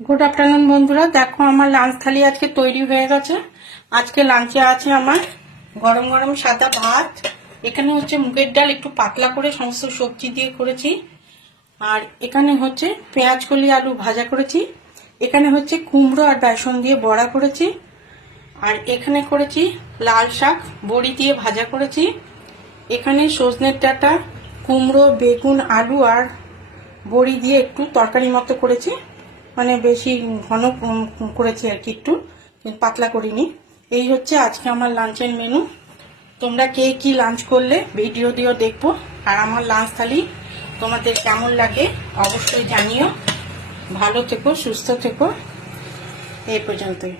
Good afternoon বন্ধুরা, দেখো আমার লাঞ্চ থালি আজকে তৈরি হয়ে গেছে। আজকে লাঞ্চে আছে আমার গরম গরম সাদা ভাত, এখানে হচ্ছে মুগের ডাল একটু পাতলা করে সমস্ত সবজি দিয়ে করেছি, আর এখানে হচ্ছে পেঁয়াজ কলি আলু ভাজা করেছি, এখানে হচ্ছে কুমড়ো আর বেসন দিয়ে বড়া করেছি, আর এখানে করেছি লাল শাক বড়ি দিয়ে ভাজা করেছি, এখানে সজনের ডাঁটা কুমড়ো বেগুন আলু আর বড়ি দিয়ে একটু তরকারি মতো করেছি, মানে বেশি ঘন করেছি আর কি, একটু পাতলা করিনি। এই হচ্ছে আজকে আমার লাঞ্চের মেনু। তোমরা কে কি লাঞ্চ করলে ভিডিও দিয়েও দেখবো, আর আমার লাঞ্চ থালি তোমাদের কেমন লাগে অবশ্যই জানিও। ভালো থেকো, সুস্থ থেকো, এই পর্যন্তই।